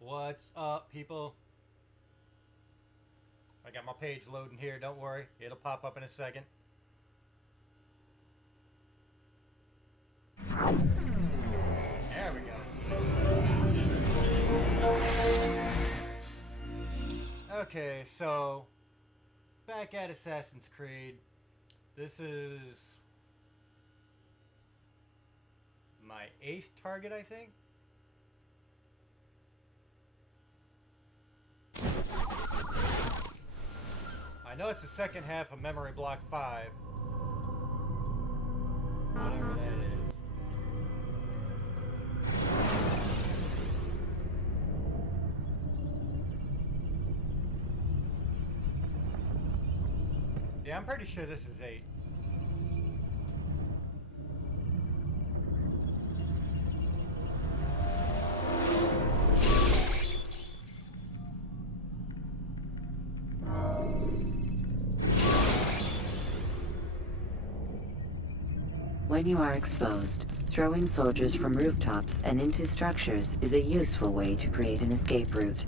What's up, people? I got my page loading here, don't worry. It'll pop up in a second. There we go. Okay, so back at Assassin's Creed. This is my 8th target, I think. I know it's the second half of Memory Block 5. Whatever that is. Yeah, I'm pretty sure this is 8. When you are exposed, throwing soldiers from rooftops and into structures is a useful way to create an escape route.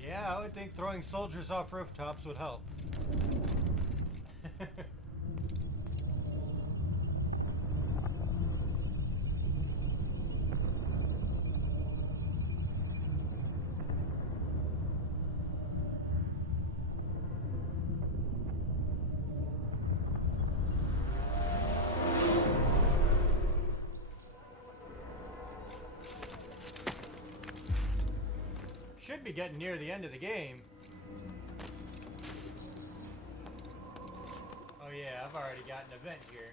Yeah, I would think throwing soldiers off rooftops would help. Should be getting near the end of the game. Oh yeah, I've already got an event here.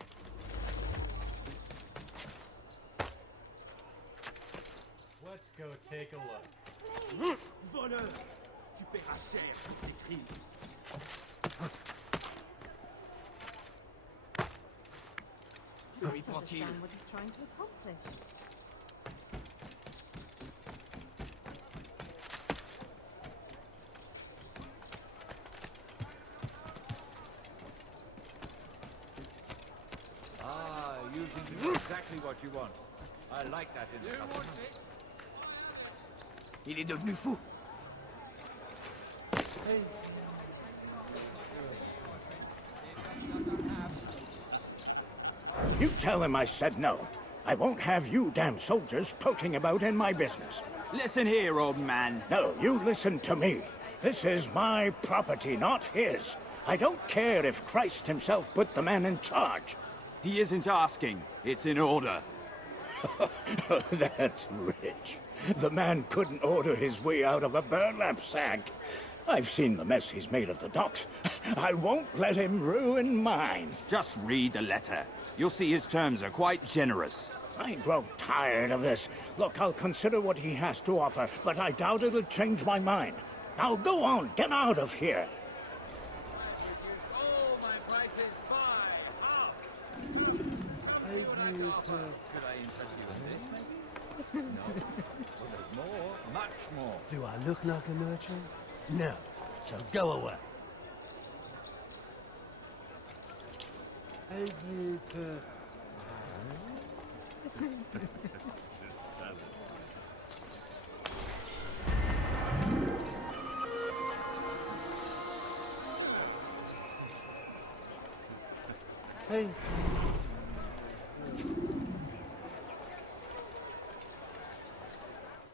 Let's go take a look. Voleur! Tu paieras cher pour tes crimes. I don't understand what he's trying to accomplish. Ah, you think you know exactly what you want. I like that in the customer. Il est devenu fou. You tell him I said no. I won't have you damn soldiers poking about in my business. Listen here, old man. No, you listen to me. This is my property, not his. I don't care if Christ himself put the man in charge. He isn't asking. It's in order. That's rich. The man couldn't order his way out of a burlap sack. I've seen the mess he's made of the docks. I won't let him ruin mine. Just read the letter. You'll see his terms are quite generous. I grow tired of this. Look, I'll consider what he has to offer, but I doubt it'll change my mind. Now go on, get out of here. Oh, my price is 5. Could I interest you in this? No. Well, there's more. Much more. Do I look like a merchant? No. So go away.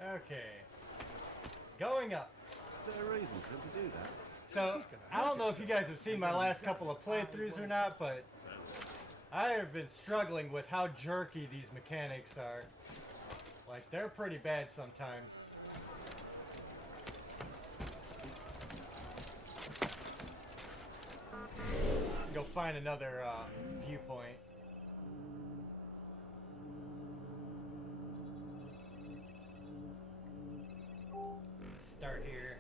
Okay. Going up. Is there a reason for him to do that? So, I don't know if you guys have seen my last couple of playthroughs or not, but I have been struggling with how jerky these mechanics are. Like, they're pretty bad sometimes. Go find another viewpoint. Start here.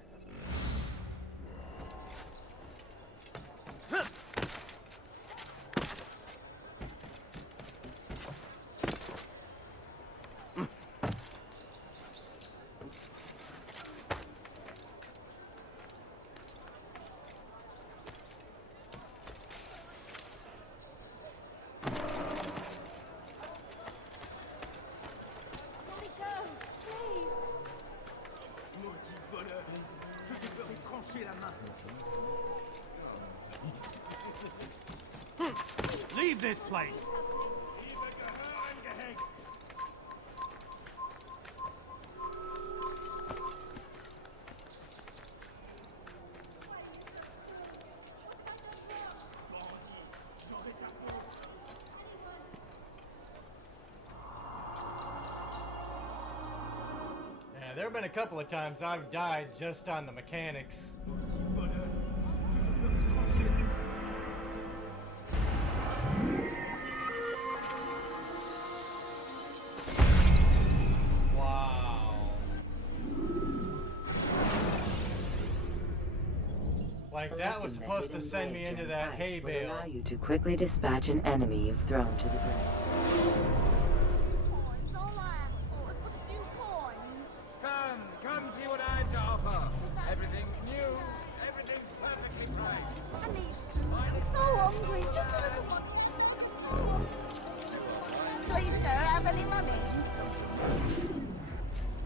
Leave this place! Yeah, there have been a couple of times I've died just on the mechanics. Wow. Like that was Selecting the supposed to hidden send me bridge into on that right hay will bale. allow you to quickly dispatch an enemy you've thrown to the ground. Coins, all I ask for is a few coins. Come see what I've to offer. Everything's new. Everything's perfectly fine. I need. I'm so hungry. Just a little one. So you don't have any money?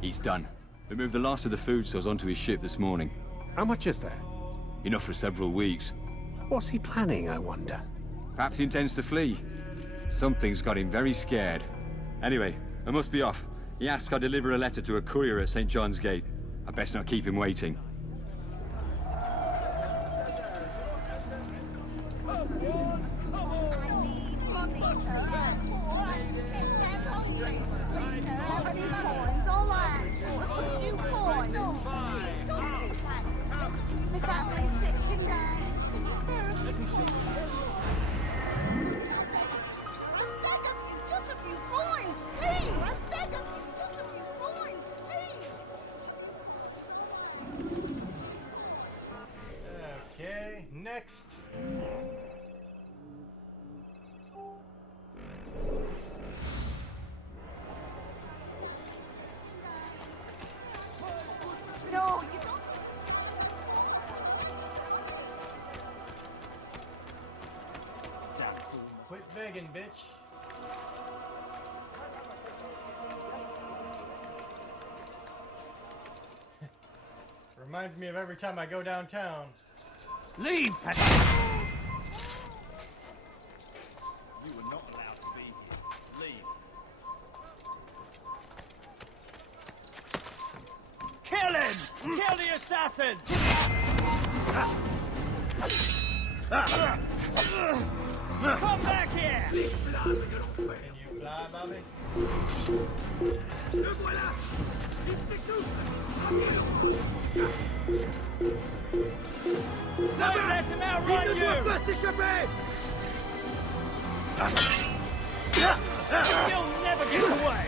He's done. We moved the last of the food stores onto his ship this morning. How much is there? Enough for several weeks. What's he planning, I wonder? Perhaps he intends to flee. Something's got him very scared. Anyway, I must be off. He asked I deliver a letter to a courier at St. John's Gate. I best not keep him waiting. I need money, sir. I'm poor and sick and hungry. Please, sir, have any coins? All I ask for is a few coins. No, please, don't do that. The family's sick and dying. I beg of you, just a few coins, please. I beg of you, just a few coins, please. Okay, next. No, you don't. Quit begging, bitch. Reminds me of every time I go downtown. Leave, Patrick! You were not allowed to be here. Leave. Kill him! Kill the assassin! Come back here! Can you fly, Bobby? Don't let him outrun you! You'll never get away!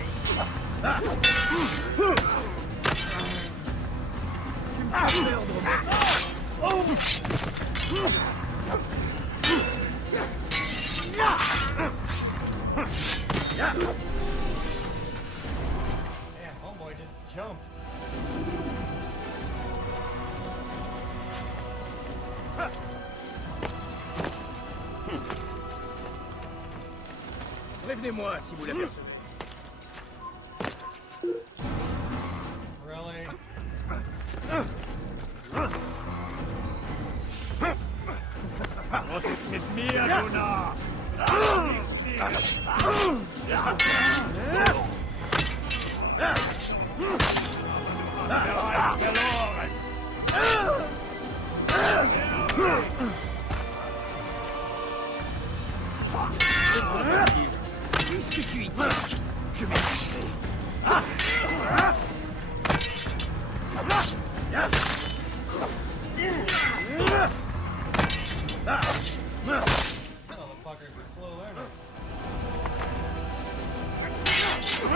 Damn, homeboy just jumped. Prévenez-moi si vous l'apercevez. Really? Mit mir, Gunnar! Verloren! Je m'excuse. Motherfuckers are slow learners. Come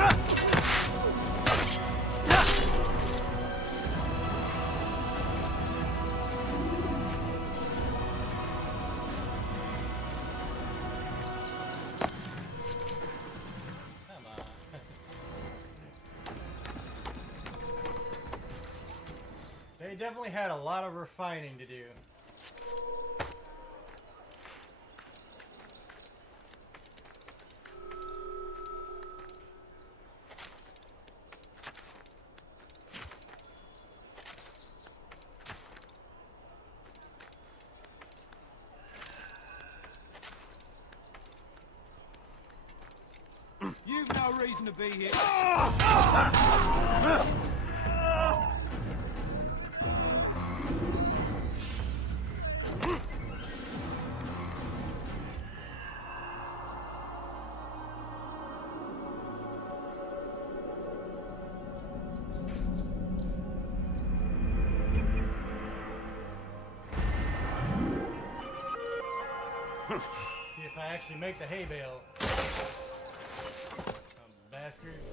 on. They definitely had a lot of refining to do. You've no reason to be here. See if I actually make the hay bale. Some bastards.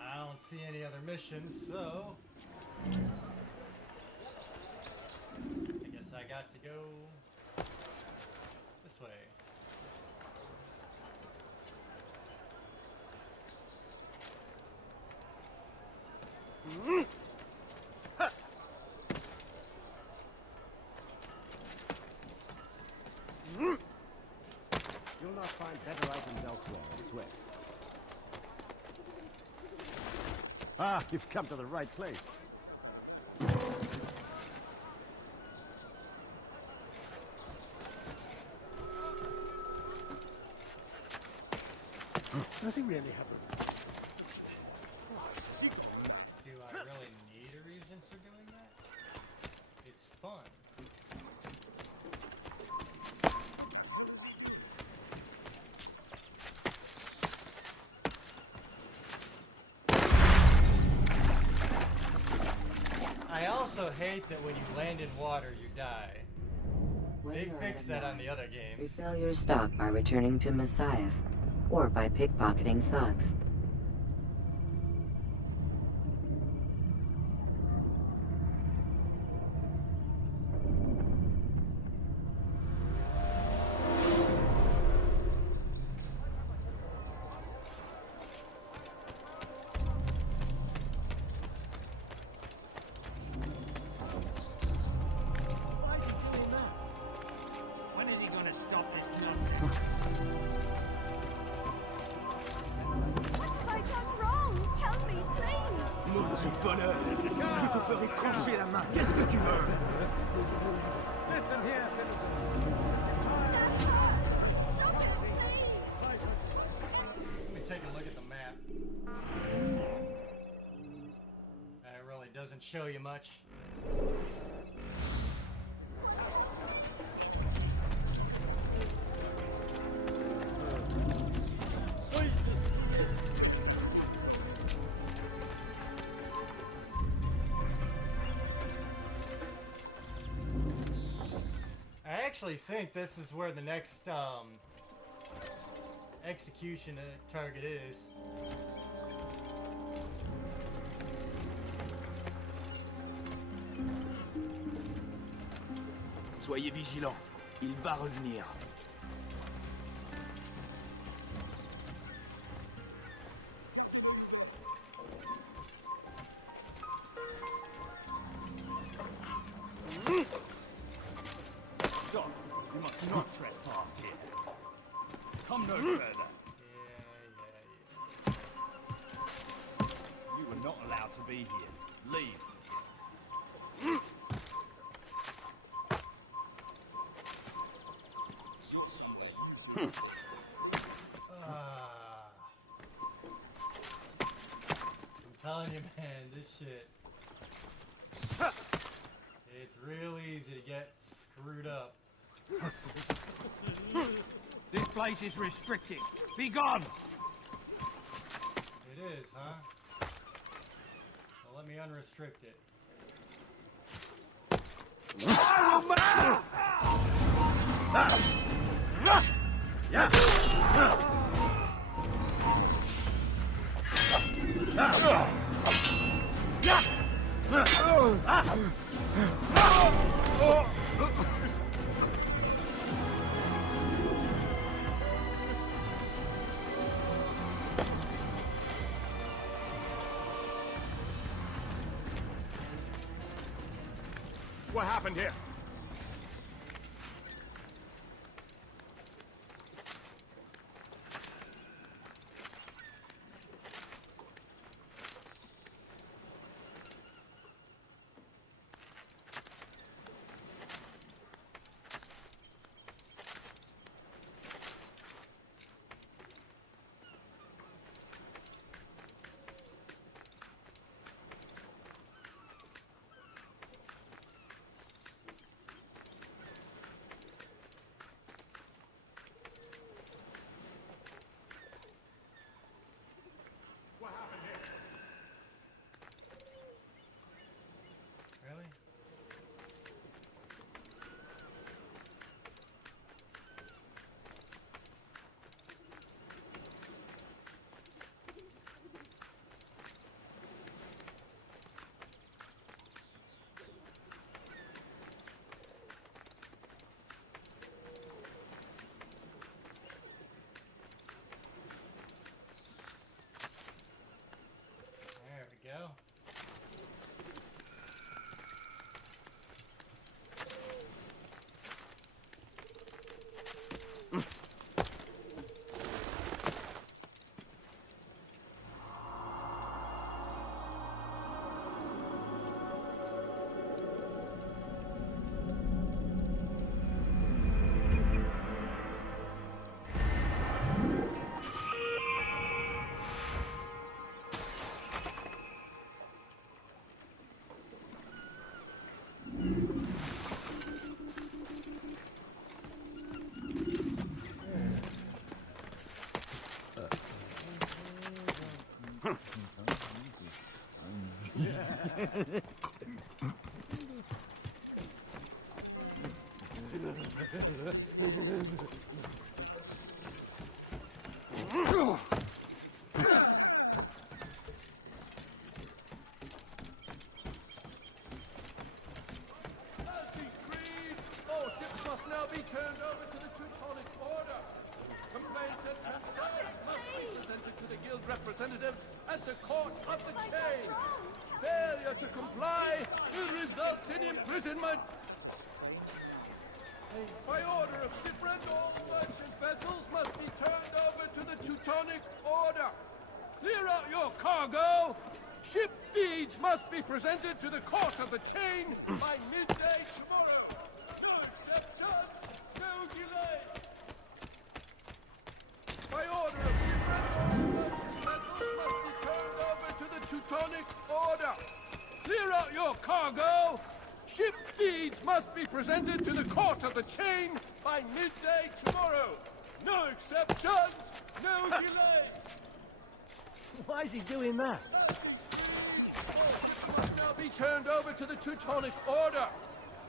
I don't see any other missions, so I guess I got to go this way. You'll not find better items elsewhere, I swear. Ah, you've come to the right place. Does he really have this? Do I really need a reason for doing that? It's fun. I also hate that when you land in water, you die. When They you're fixed at that on the Mars, other games. Refill your stock by returning to Messiah, or by pickpocketing thugs. When is he going to stop this nonsense? What have I done wrong? Tell me, please. Maudit voleur! Je te ferai trancher la main. Qu'est-ce que tu veux? Listen here, citizen. Let me take a look at the map. That really doesn't show you much. I actually think this is where the next execution target is. Soyez vigilants. Il va revenir. Stop. You must not trespass here. Come no further. Yeah. You were not allowed to be here. Leave. I'm telling you, man, this shit. It's real easy to get screwed up. This place is restricted. Be gone! It is, huh? Well, let me unrestrict it. What happened here? As decreed, all ships must now be turned over to the Teutonic Order. Complaints and concerns must be presented to the guild representative at the Court of the Chain. Failure to comply will result in imprisonment. By order of Cyprian, all merchant vessels must be turned over to the Teutonic Order. Clear out your cargo. Ship deeds must be presented to the Court of the Chain by midday tomorrow. No exception, no delay. By order of Cyprian, all merchant vessels must be turned over to the Teutonic Order. Clear out your cargo. Ship deeds must be presented to the Court of the Chain by midday tomorrow. No exceptions, no delay. Why is he doing that? Must now be turned over to the Teutonic Order.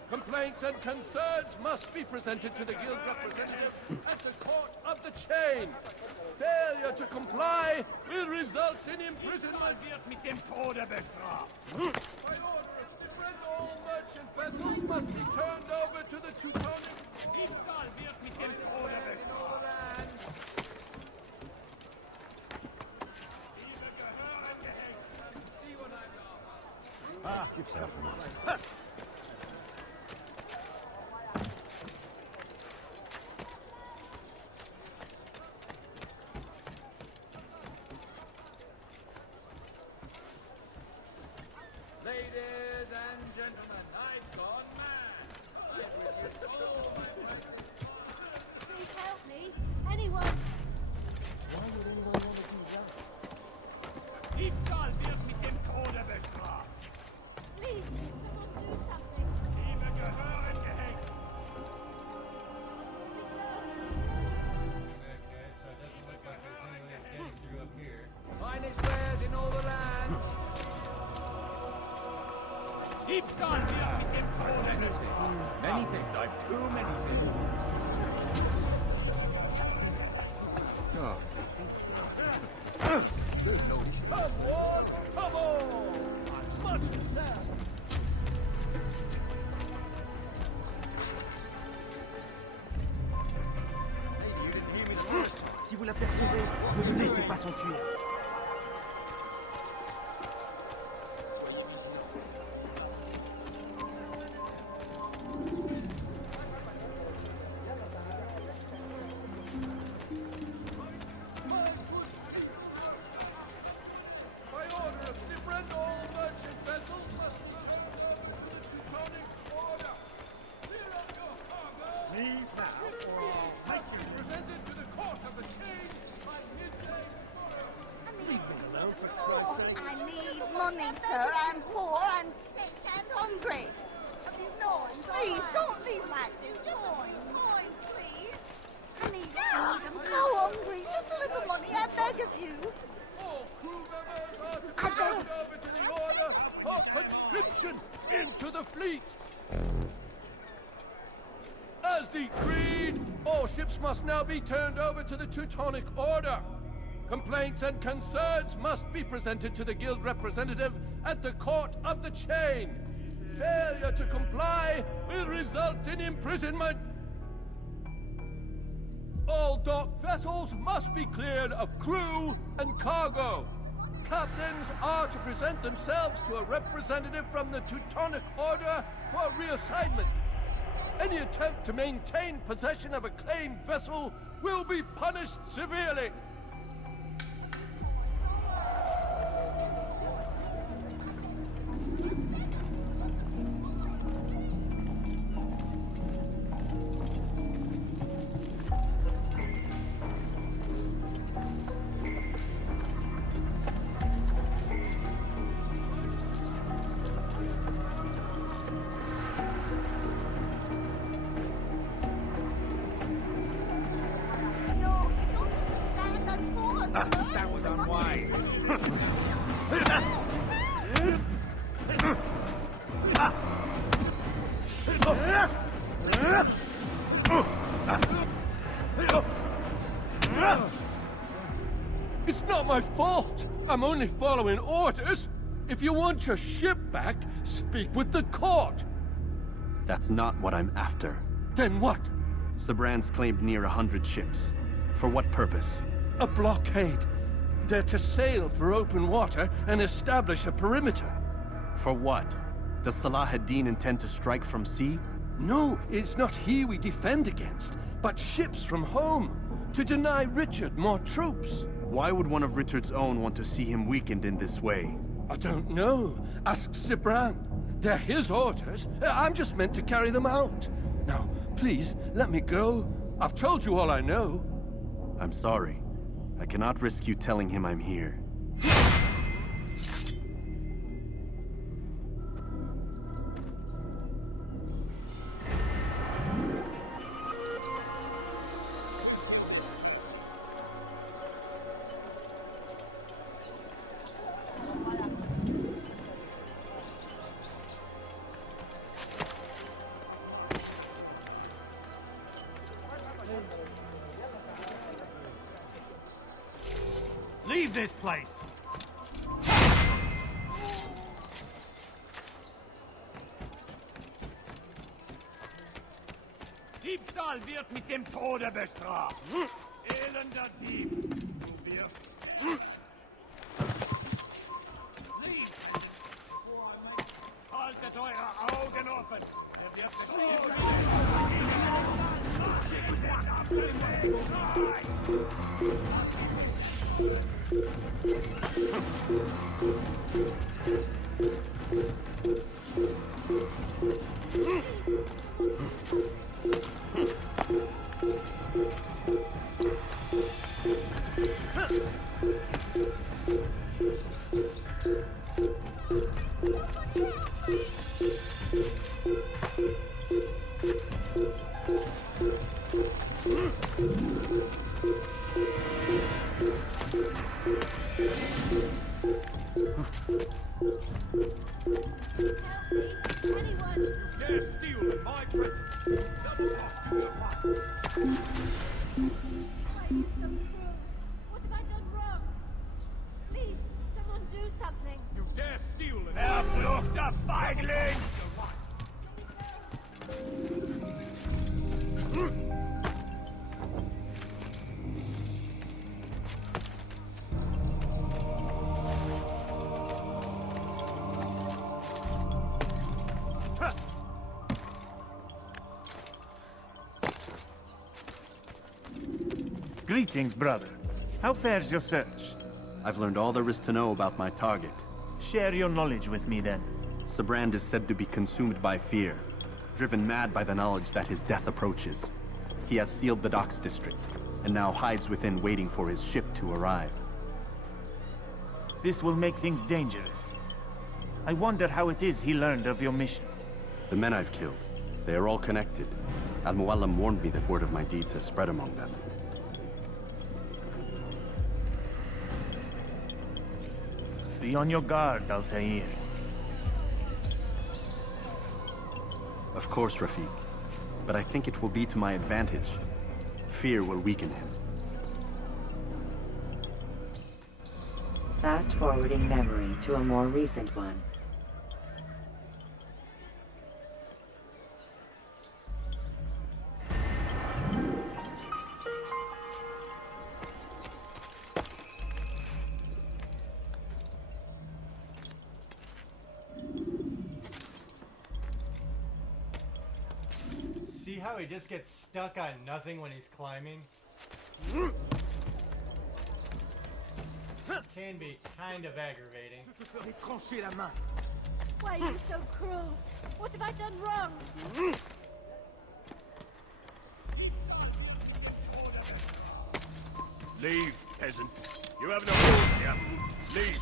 Complaints and concerns must be presented to the guild representative at the Court of the Chain. Failure to comply will result in imprisonment. By order of Cyprian, all merchant vessels must be turned over to the Teutonic Order. Ah, you've come. Ladies and gentlemen, I've gone mad. Please help me. Anyone? Why would anyone want to do that? Please, someone do something. Okay, so it doesn't look like there's any way of getting through up here. Finest wares in all the land. Many things, like too many things. Oh, Come on, come on! Much there. Si vous l'apercevez, ne le laissez pas s'enfuir. By order of Cyprian, all merchant vessels must be turned over to the Teutonic Order. Clear up your cargo. Leave now, Ship or deeds must be presented to the Court of the Chain by midday tomorrow. I need money, sir. I'm poor and sick and hungry. Please, don't leave like this. Just a few coins, please. I need food. I'm so hungry. Just a little money, I beg of you. All crew members are to be turned over to the Order for conscription into the fleet. As decreed, all ships must now be turned over to the Teutonic Order. Complaints and concerns must be presented to the guild representative at the Court of the Chain. Failure to comply will result in imprisonment. All docked vessels must be cleared of crew and cargo. Captains are to present themselves to a representative from the Teutonic Order for reassignment. Any attempt to maintain possession of a claimed vessel will be punished severely. No, you don't understand. It's not my fault. I'm only following orders. If you want your ship back, speak with the court. That's not what I'm after. Then what? Sabrand's claimed near 100 ships. For what purpose? A blockade. They're to sail for open water and establish a perimeter. For what? Does Salah ad-Din intend to strike from sea? No, it's not he we defend against, but ships from home. To deny Richard more troops. Why would one of Richard's own want to see him weakened in this way? I don't know. Ask Sibrand. They're his orders. I'm just meant to carry them out. Now, please, let me go. I've told you all I know. I'm sorry. I cannot risk you telling him I'm here. Leave this place! Diebstahl wird mit dem Tode bestraft! Elender Dieb! Du wirst... Leave! Haltet eure Augen offen! Er wird Greetings, brother. How fares your search? I've learned all there is to know about my target. Share your knowledge with me, then. Sibrand is said to be consumed by fear, driven mad by the knowledge that his death approaches. He has sealed the docks district, and now hides within waiting for his ship to arrive. This will make things dangerous. I wonder how it is he learned of your mission. The men I've killed, they are all connected. Al-Muallim warned me that word of my deeds has spread among them. Be on your guard, Altair. Of course, Rafiq. But I think it will be to my advantage. Fear will weaken him. Fast-forwarding memory to a more recent one. See how he just gets stuck on nothing when he's climbing? Can be kind of aggravating. Why are you so cruel? What have I done wrong? Leave, peasant. You have no rule here. Leave.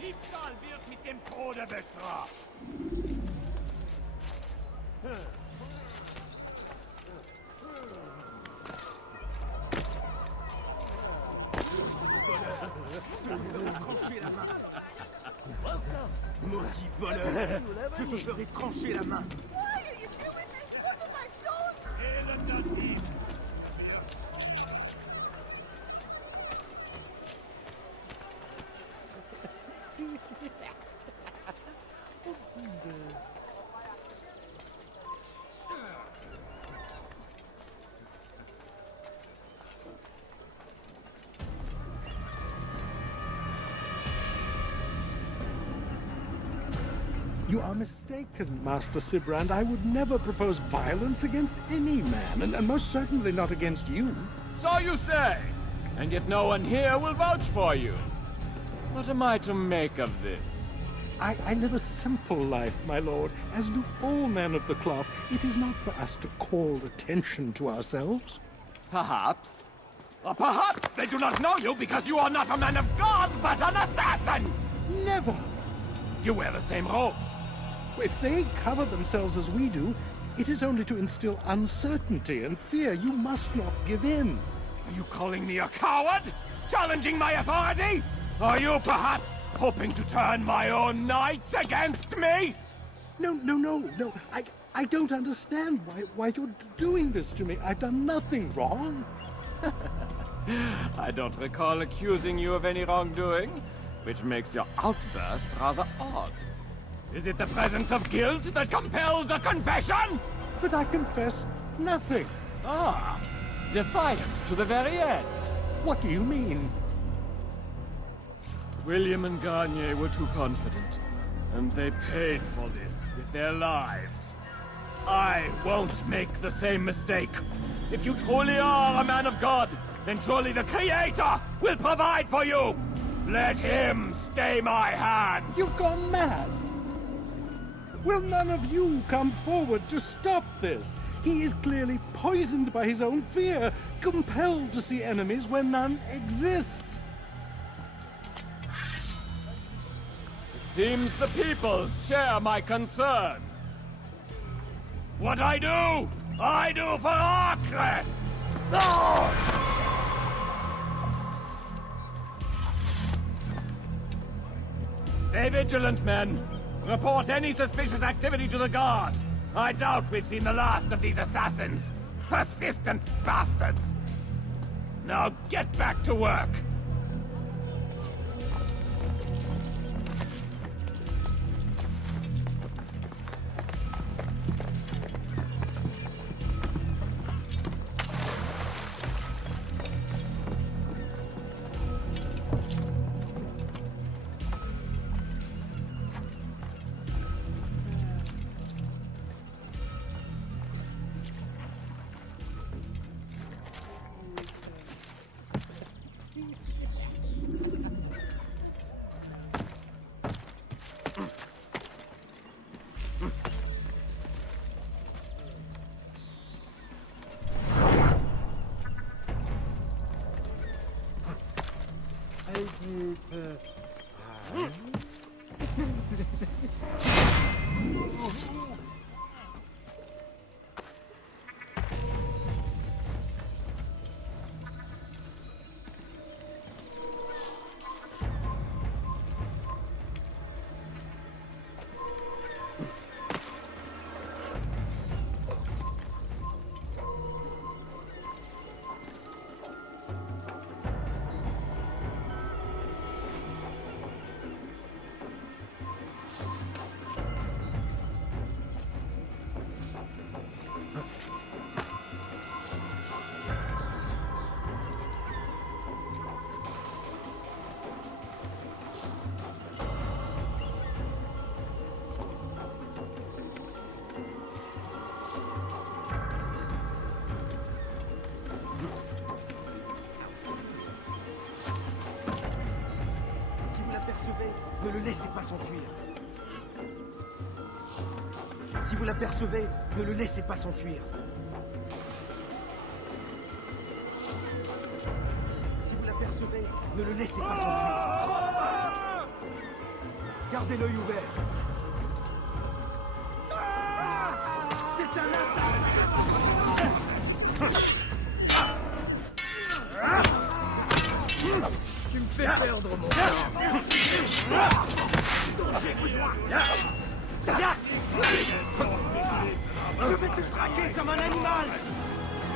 Diebstahl wird mit dem Tode bestraft. me ferai trancher la main. Why are you doing this? What have I done? Elender Dieb! You are mistaken, Master Sibrand. I would never propose violence against any man, and most certainly not against you. So you say, and yet no one here will vouch for you. What am I to make of this? I live a simple life, my lord, as do all men of the cloth. It is not for us to call attention to ourselves. Perhaps. Or perhaps they do not know you because you are not a man of God, but an assassin! Never! You wear the same robes. If they cover themselves as we do, it is only to instill uncertainty and fear. You must not give in. Are you calling me a coward? Challenging my authority? Are you perhaps hoping to turn my own knights against me? No. I don't understand why you're doing this to me. I've done nothing wrong. I don't recall accusing you of any wrongdoing, which makes your outburst rather odd. Is it the presence of guilt that compels a confession? But I confess nothing. Ah, defiant to the very end. What do you mean? William and Garnier were too confident, and they paid for this with their lives. I won't make the same mistake. If you truly are a man of God, then surely the Creator will provide for you! Let him stay my hand! You've gone mad! Will none of you come forward to stop this? He is clearly poisoned by his own fear, compelled to see enemies where none exist. Seems the people share my concern. What I do for Acre! Stay vigilant, men. Report any suspicious activity to the guard. I doubt we've seen the last of these assassins. Persistent bastards. Now get back to work. Ne le laissez pas s'enfuir. Si vous l'apercevez, ne le laissez pas s'enfuir. Si vous l'apercevez, ne le laissez pas s'enfuir. Gardez l'œil ouvert. C'est un assassin. Tu me fais perdre mon temps. Je vais te traquer comme un animal.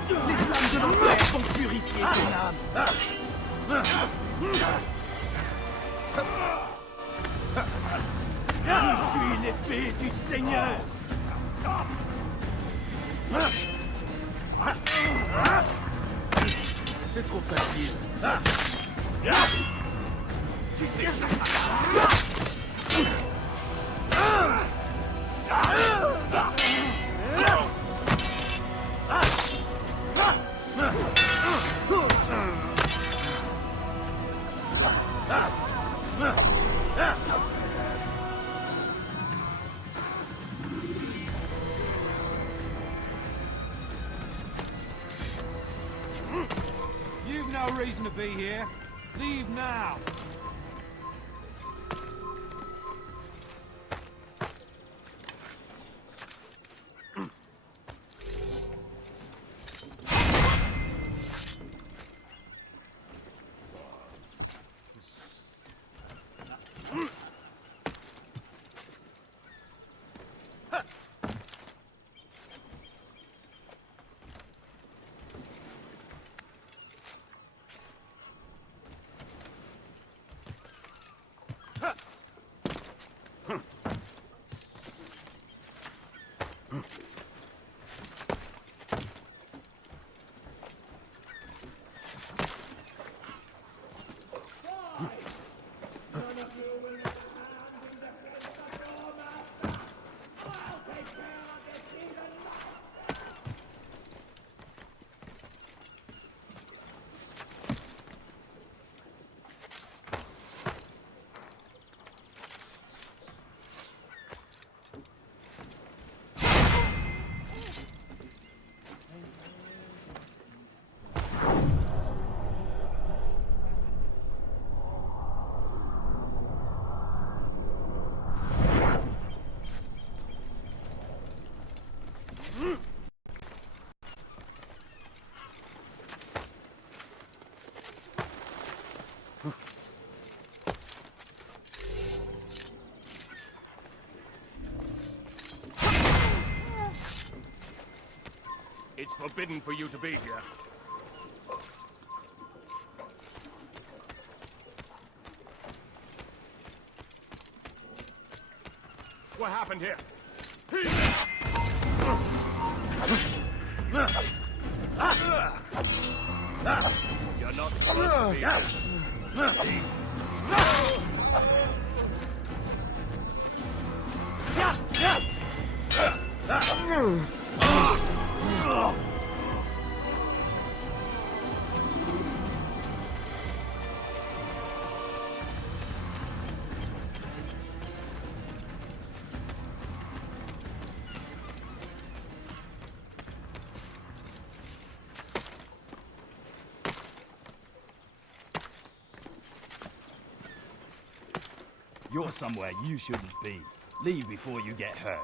Les flammes de l'enfer vont purifier ton âme. Je suis l'épée du Seigneur. C'est trop facile. You've no reason to be here. Leave now. It's forbidden for you to be here. What happened here? You're not supposed to be here. You're somewhere you shouldn't be. Leave before you get hurt.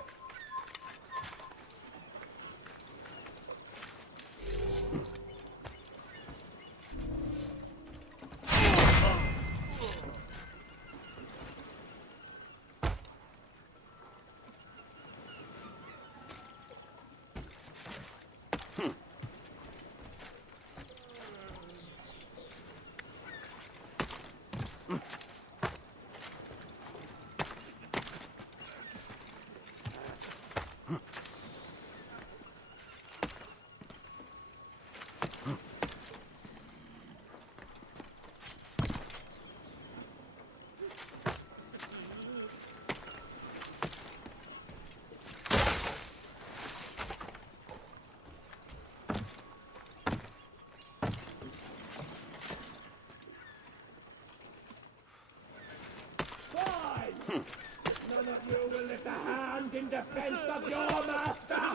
None of you will lift a hand in defense of your master!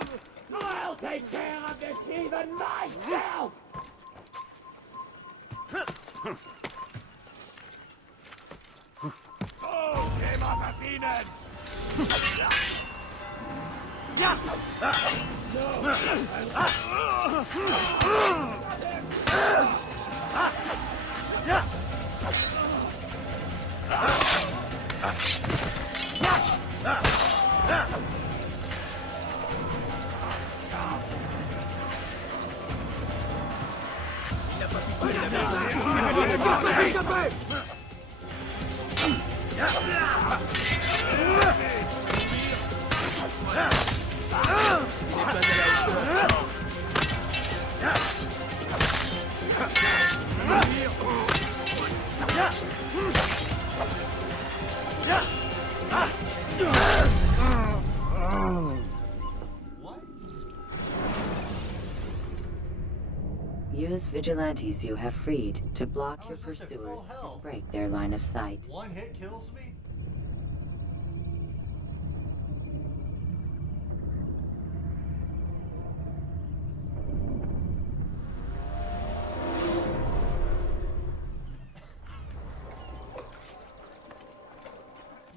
I'll take care of this heathen myself! Oh, came up at Enid! Use vigilantes you have freed to block How your is this at full pursuers health? and break their line of sight. One hit kills me?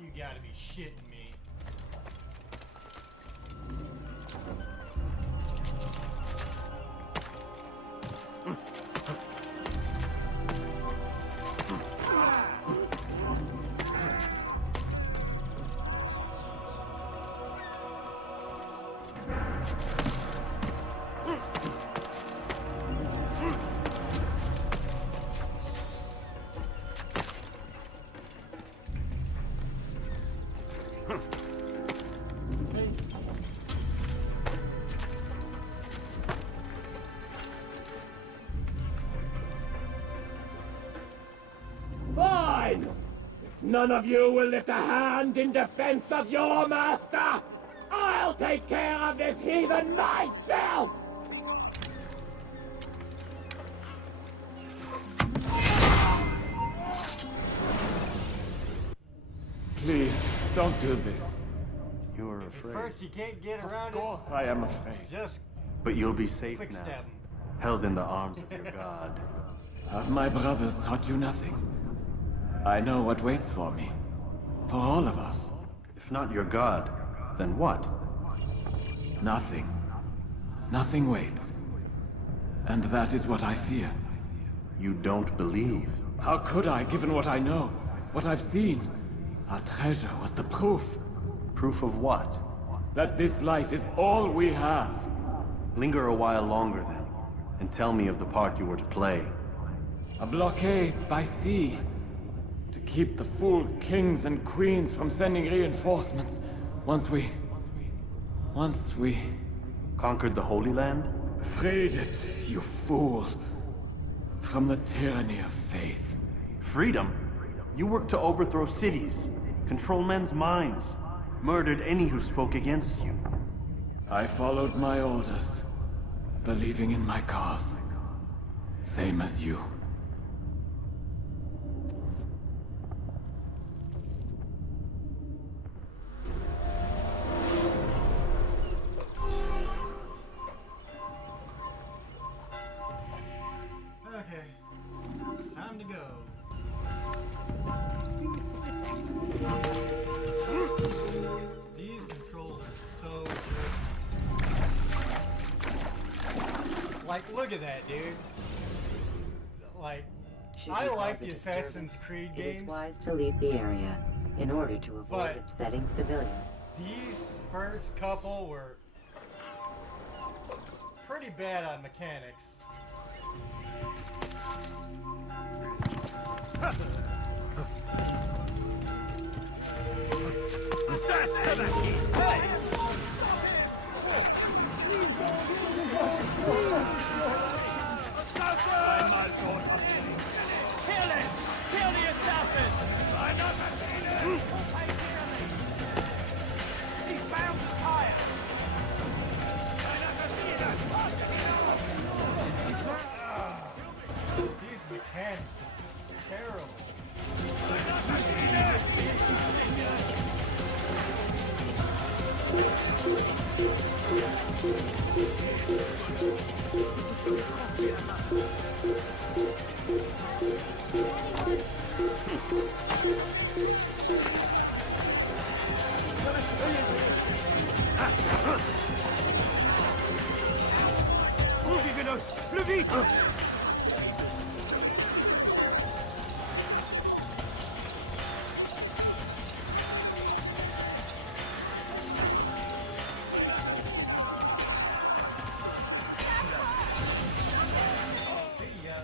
You gotta be shitting me. Fine! If none of you will lift a hand in defense of your master, I'll take care of this heathen myself! Please, don't do this. You're At afraid. first you can't get around Of course I am afraid. it. Just But you'll be safe quick now, stab 'em. held in the arms of your god. Have my brothers taught you nothing? I know what waits for me. For all of us. If not your god, then what? Nothing. Nothing waits. And that is what I fear. You don't believe. How could I, given what I know? What I've seen? Our treasure was the proof. Proof of what? That this life is all we have. Linger a while longer then, and tell me of the part you were to play. A blockade by sea. To keep the fool kings and queens from sending reinforcements. Once we... Conquered the Holy Land? freed it, you fool. From the tyranny of faith. Freedom? You worked to overthrow cities, control men's minds, murdered any who spoke against you. I followed my orders, believing in my cause. Same as you. okay. Time to go. These controls are so good. Like, look at that, dude. Like, Should I you like cause a the Assassin's disturbance, Creed it is games, wise to leave the area in order to avoid But- upsetting civilians. these first couple were pretty bad on mechanics. Einmal schon verfehlen. Kill him! Kill the assassin! I'm not the He's bound to tire! These mechanics are terrible. Suivez-le! Plus vite! See ya.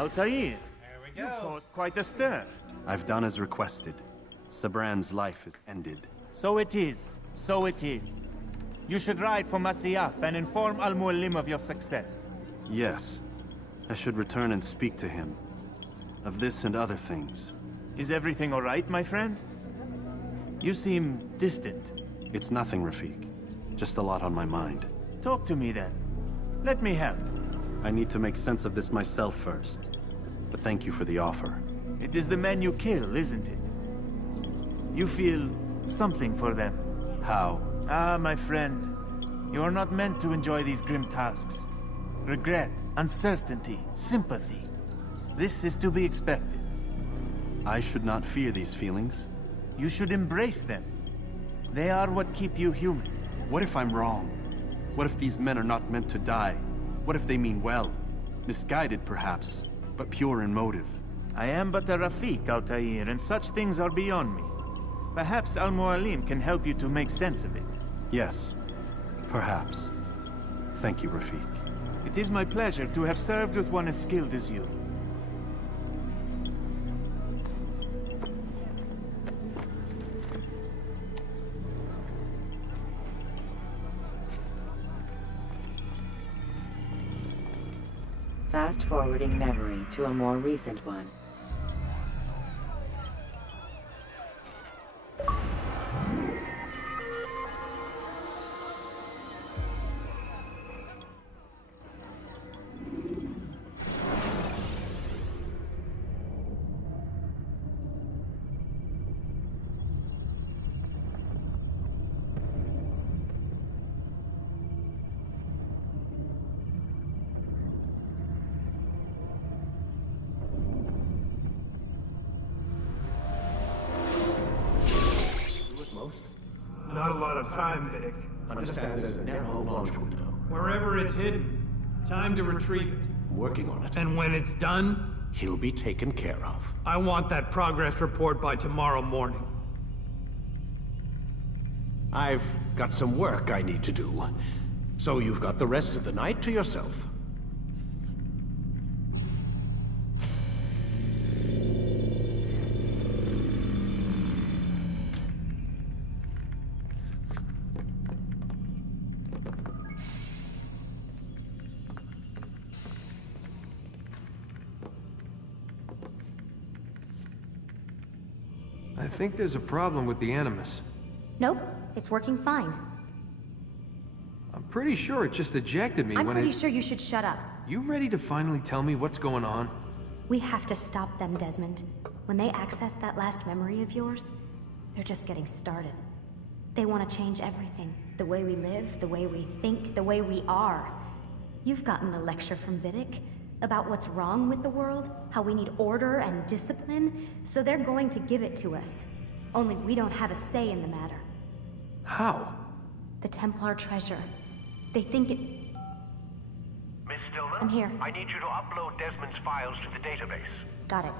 Altair, There we you've go. caused quite a stir. I've done as requested. Sabran's life is ended. So it is. So it is. You should ride for Masyaf and inform Al-Mualim of your success. Yes. I should return and speak to him. Of this and other things. Is everything all right, my friend? You seem distant. It's nothing, Rafik. Just a lot on my mind. Talk to me then. Let me help. I need to make sense of this myself first. But thank you for the offer. It is the men you kill, isn't it? You feel something for them. How? Ah, my friend. You are not meant to enjoy these grim tasks. Regret, uncertainty, sympathy. This is to be expected. I should not fear these feelings. You should embrace them. They are what keep you human. What if I'm wrong? What if these men are not meant to die? What if they mean well? Misguided, perhaps, but pure in motive. I am but a Rafik, Altair, and such things are beyond me. Perhaps Al-Mualim can help you to make sense of it. Yes, perhaps. Thank you, Rafik. It is my pleasure to have served with one as skilled as you. Fast-forwarding memory to a more recent one. Not a lot of time, Vic. Understand there's a narrow launch window. Wherever it's hidden, time to retrieve it. I'm working on it. And when it's done, He'll be taken care of. I want that progress report by tomorrow morning. I've got some work I need to do. So you've got the rest of the night to yourself. I think there's a problem with the Animus. Nope, it's working fine. I'm pretty sure it just ejected me I'm when pretty sure you should shut up. You ready to finally tell me what's going on? We have to stop them, Desmond. When they access that last memory of yours, they're just getting started. They want to change everything. The way we live, the way we think, the way we are. You've gotten the lecture from Vidic about what's wrong with the world, how we need order and discipline, so they're going to give it to us. Only we don't have a say in the matter. How? The Templar treasure. They think it... Miss Stillman? I'm here. I need you to upload Desmond's files to the database. Got it.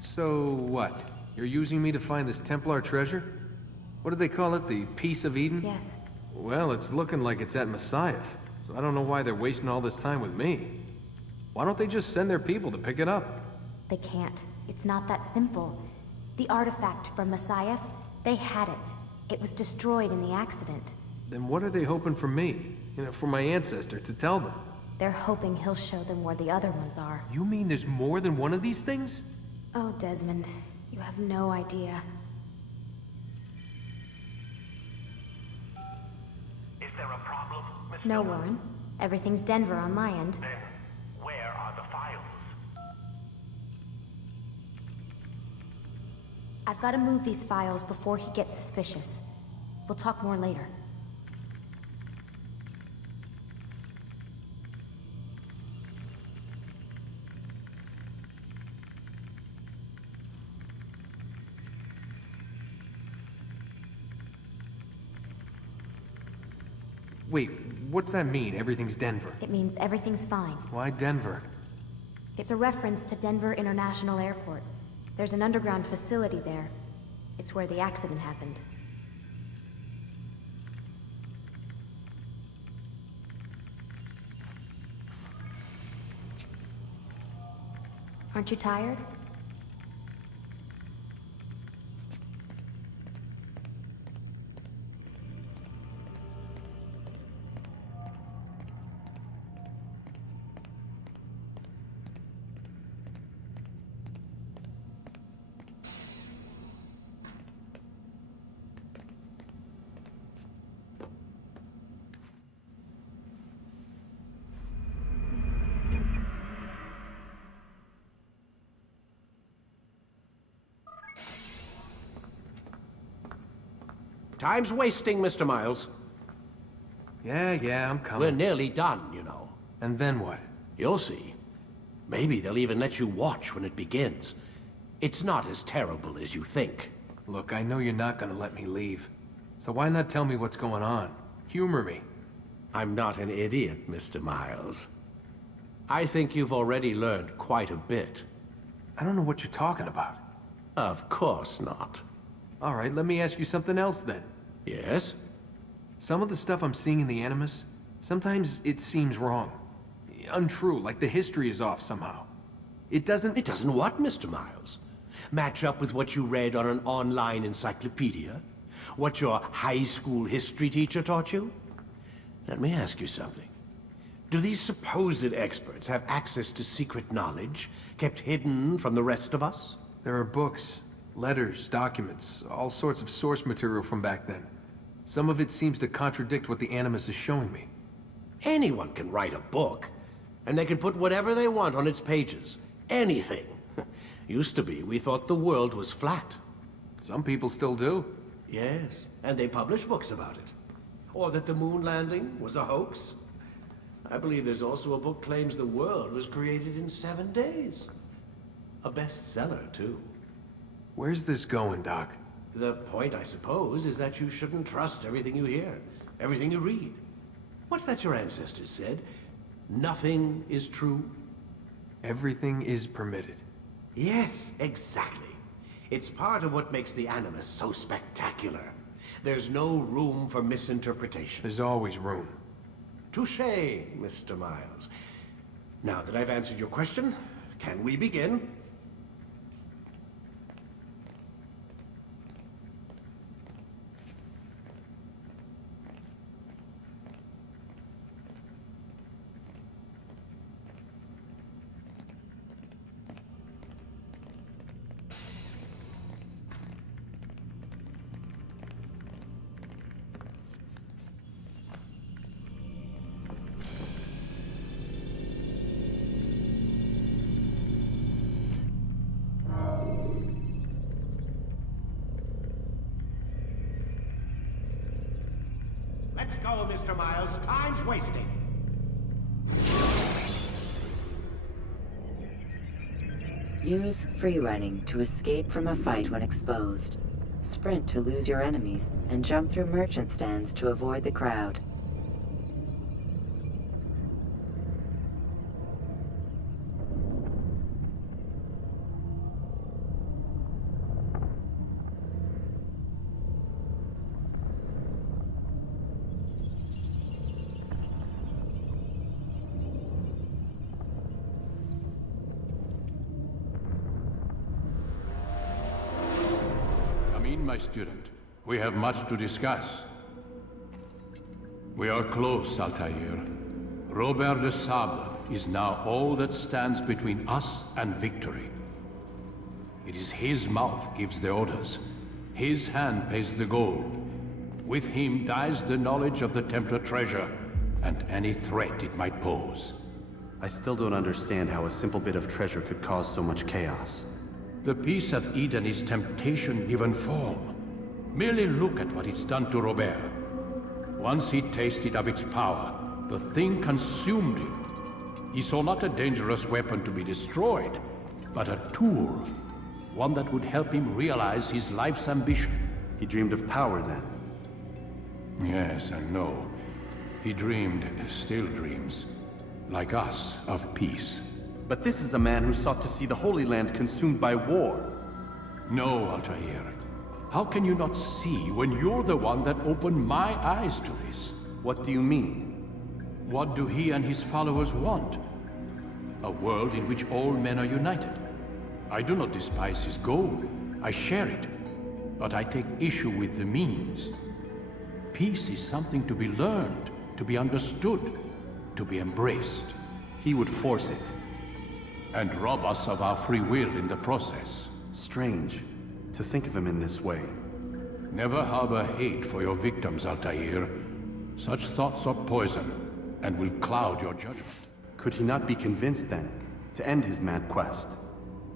So what? You're using me to find this Templar treasure? What did they call it? The Piece of Eden? Yes. Well, it's looking like it's at Messiah, so I don't know why they're wasting all this time with me. Why don't they just send their people to pick it up? They can't. It's not that simple. The artifact from Messiah, they had it. It was destroyed in the accident. Then what are they hoping for me? You know, for my ancestor to tell them? They're hoping he'll show them where the other ones are. You mean there's more than one of these things? Oh, Desmond, you have no idea. Is there a problem, Miss No, Miller? Warren. Everything's Denver on my end. Then, where are the files? I've got to move these files before he gets suspicious. We'll talk more later. Wait, what's that mean, everything's Denver? It means everything's fine. Why Denver? It's a reference to Denver International Airport. There's an underground facility there. It's where the accident happened. Aren't you tired? Time's wasting, Mr. Miles. Yeah, I'm coming. We're nearly done, you know. And then what? You'll see. Maybe they'll even let you watch when it begins. It's not as terrible as you think. Look, I know you're not gonna let me leave. So why not tell me what's going on? Humor me. I'm not an idiot, Mr. Miles. I think you've already learned quite a bit. I don't know what you're talking about. Of course not. All right, let me ask you something else then. Yes? Some of the stuff I'm seeing in the Animus, sometimes it seems wrong. Untrue, like the history is off somehow. It doesn't... It doesn't what, Mr. Miles? Match up with what you read on an online encyclopedia? What your high school history teacher taught you? Let me ask you something. Do these supposed experts have access to secret knowledge kept hidden from the rest of us? There are books, letters, documents, all sorts of source material from back then. Some of it seems to contradict what the Animus is showing me. Anyone can write a book, and they can put whatever they want on its pages. Anything. Used to be, we thought the world was flat. Some people still do. Yes, and they publish books about it. Or that the moon landing was a hoax. I believe there's also a book claims the world was created in 7 days. A bestseller, too. Where's this going, Doc? The point, I suppose, is that you shouldn't trust everything you hear, everything you read. What's that your ancestors said? Nothing is true? Everything is permitted. Yes, exactly. It's part of what makes the Animus so spectacular. There's no room for misinterpretation. There's always room. Touché, Mr. Miles. Now that I've answered your question, can we begin? Let's go, Mr. Miles. Time's wasting. Use free running to escape from a fight when exposed. Sprint to lose your enemies, and jump through merchant stands to avoid the crowd. My student, we have much to discuss. We are close, Altair. Robert de Sable is now all that stands between us and victory. It is his mouth gives the orders. His hand pays the gold. With him dies the knowledge of the Templar treasure and any threat it might pose. I still don't understand how a simple bit of treasure could cause so much chaos. The Peace of Eden is temptation given form. Merely look at what it's done to Robert. Once he tasted of its power, the thing consumed him. He saw not a dangerous weapon to be destroyed, but a tool. One that would help him realize his life's ambition. He dreamed of power then? Yes and no. He dreamed, still dreams, like us, of peace. But this is a man who sought to see the Holy Land consumed by war. No, Altair. How can you not see when you're the one that opened my eyes to this? What do you mean? What do he and his followers want? A world in which all men are united. I do not despise his goal. I share it. But I take issue with the means. Peace is something to be learned, to be understood, to be embraced. He would force it. And rob us of our free will in the process. Strange, to think of him in this way. Never harbor hate for your victims, Altair. Such thoughts are poison, and will cloud your judgment. Could he not be convinced, then, to end his mad quest?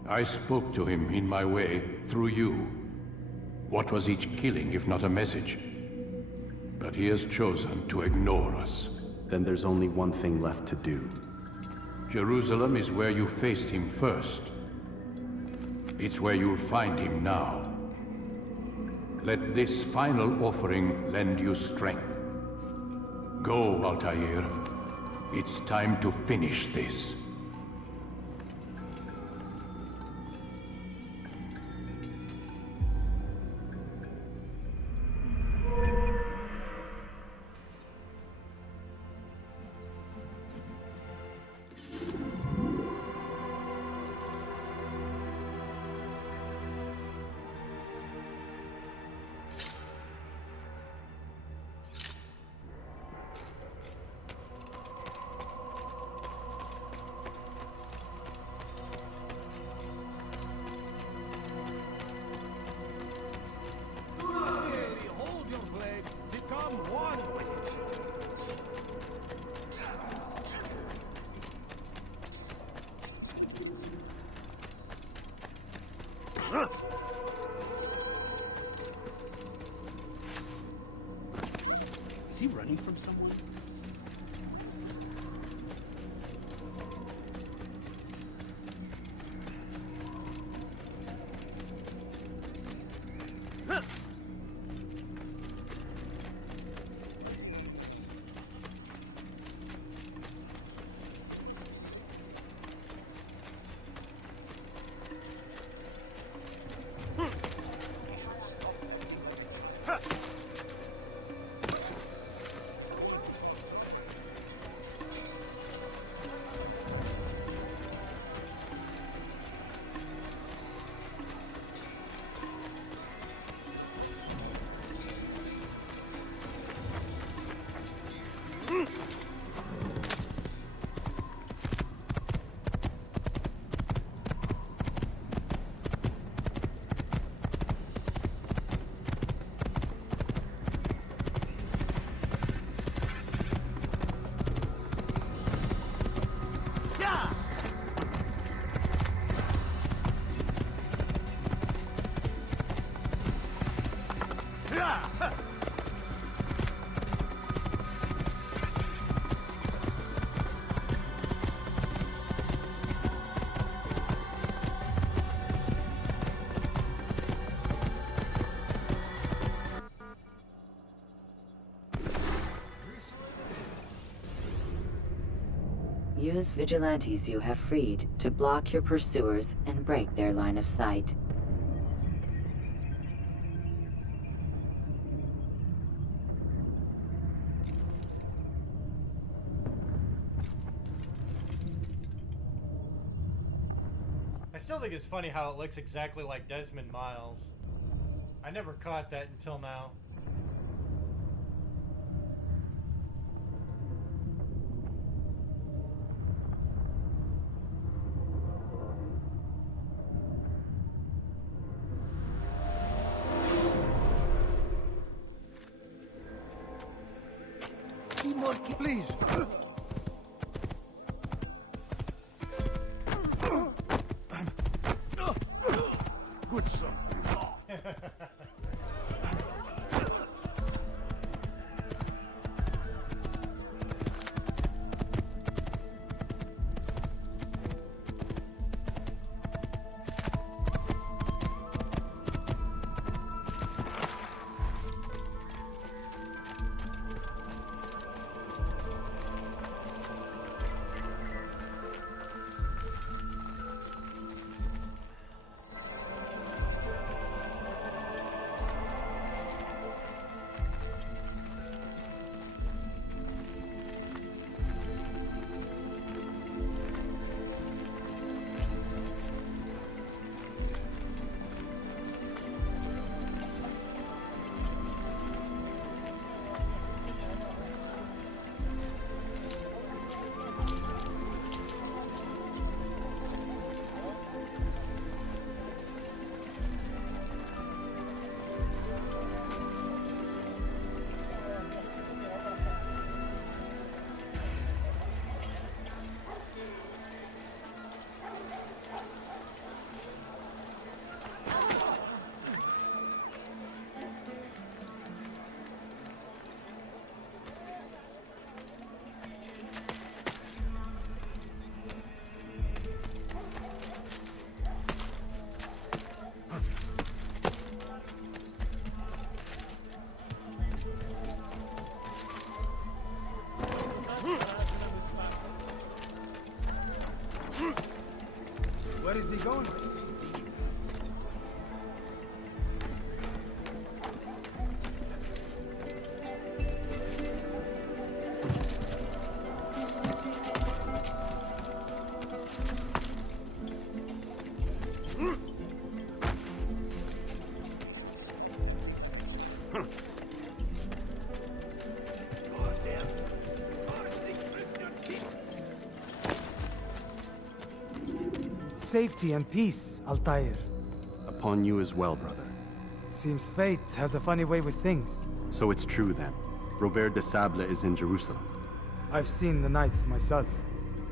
I spoke to him in my way, through you. What was each killing, if not a message? But he has chosen to ignore us. Then there's only one thing left to do. Jerusalem is where you faced him first. It's where you'll find him now. Let this final offering lend you strength. Go, Altair. It's time to finish this. Is he running from someone? Use vigilantes you have freed to block your pursuers and break their line of sight. I still think it's funny how it looks exactly like Desmond Miles. I never caught that until now. More, please. Good son. Where is he going? Safety and peace, Altair. Upon you as well, brother. Seems fate has a funny way with things. So it's true then. Robert de Sable is in Jerusalem. I've seen the Knights myself.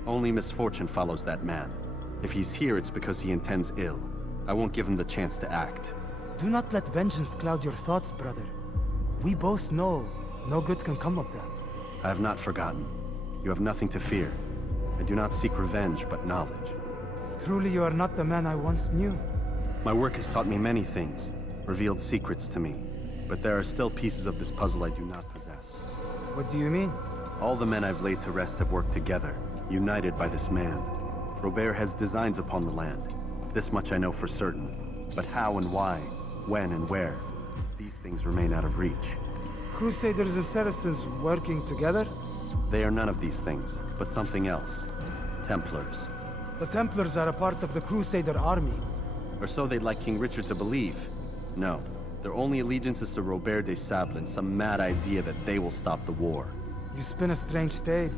Only misfortune follows that man. If he's here, it's because he intends ill. I won't give him the chance to act. Do not let vengeance cloud your thoughts, brother. We both know no good can come of that. I have not forgotten. You have nothing to fear. I do not seek revenge, but knowledge. Truly, you are not the man I once knew. My work has taught me many things, revealed secrets to me. But there are still pieces of this puzzle I do not possess. What do you mean? All the men I've laid to rest have worked together, united by this man. Robert has designs upon the land. This much I know for certain. But how and why, when and where, these things remain out of reach. Crusaders and Saracens working together? They are none of these things, but something else. Templars. The Templars are a part of the Crusader army. Or so they'd like King Richard to believe. No, their only allegiance is to Robert de Sable and some mad idea that they will stop the war. You spin a strange tale.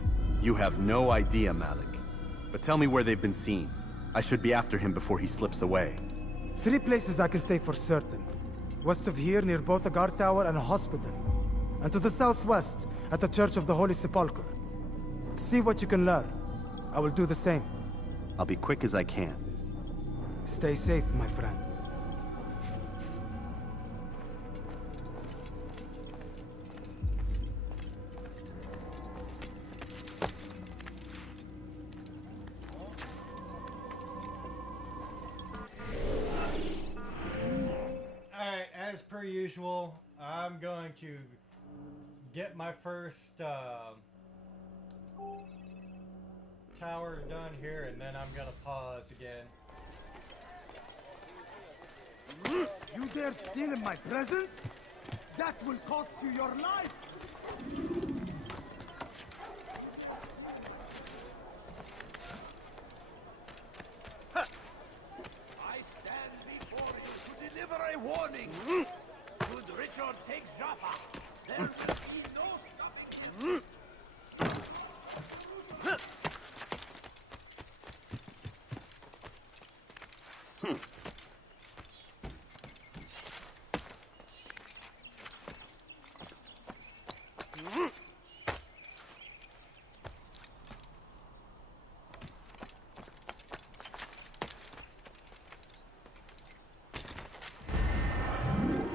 You have no idea, Malik. But tell me where they've been seen. I should be after him before he slips away. 3 places I can say for certain. West of here, near both a guard tower and a hospital. And to the southwest, at the Church of the Holy Sepulchre. See what you can learn. I will do the same. I'll be quick as I can. Stay safe, my friend. Alright, as per usual, I'm going to get my first tower done here, and then I'm gonna pause again. You dare steal in my presence? That will cost you your life! I stand before you to deliver a warning. Should Richard take Jaffa, there will be no stopping him.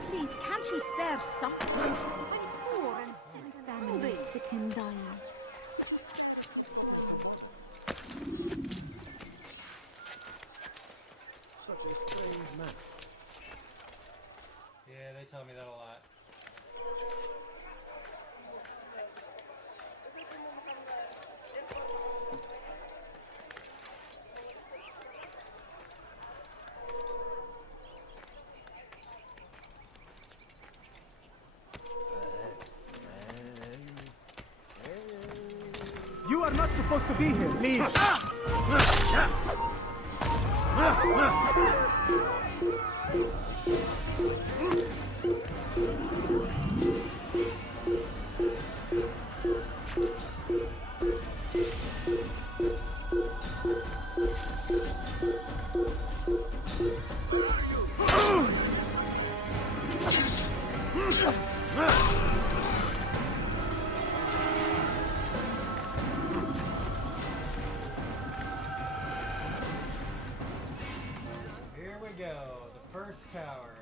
Please, can't you spare something? I'm poor and hungry. Sick and dying. Such a strange man. Yeah, they tell me that a lot. You are not supposed to be here. Leave. Here we go, the first tower.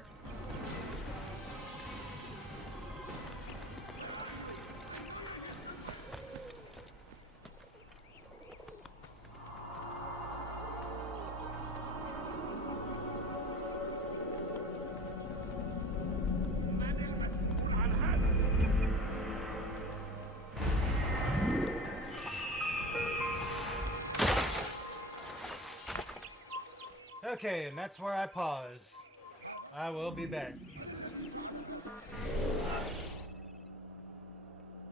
Okay, and that's where I pause. I will be back.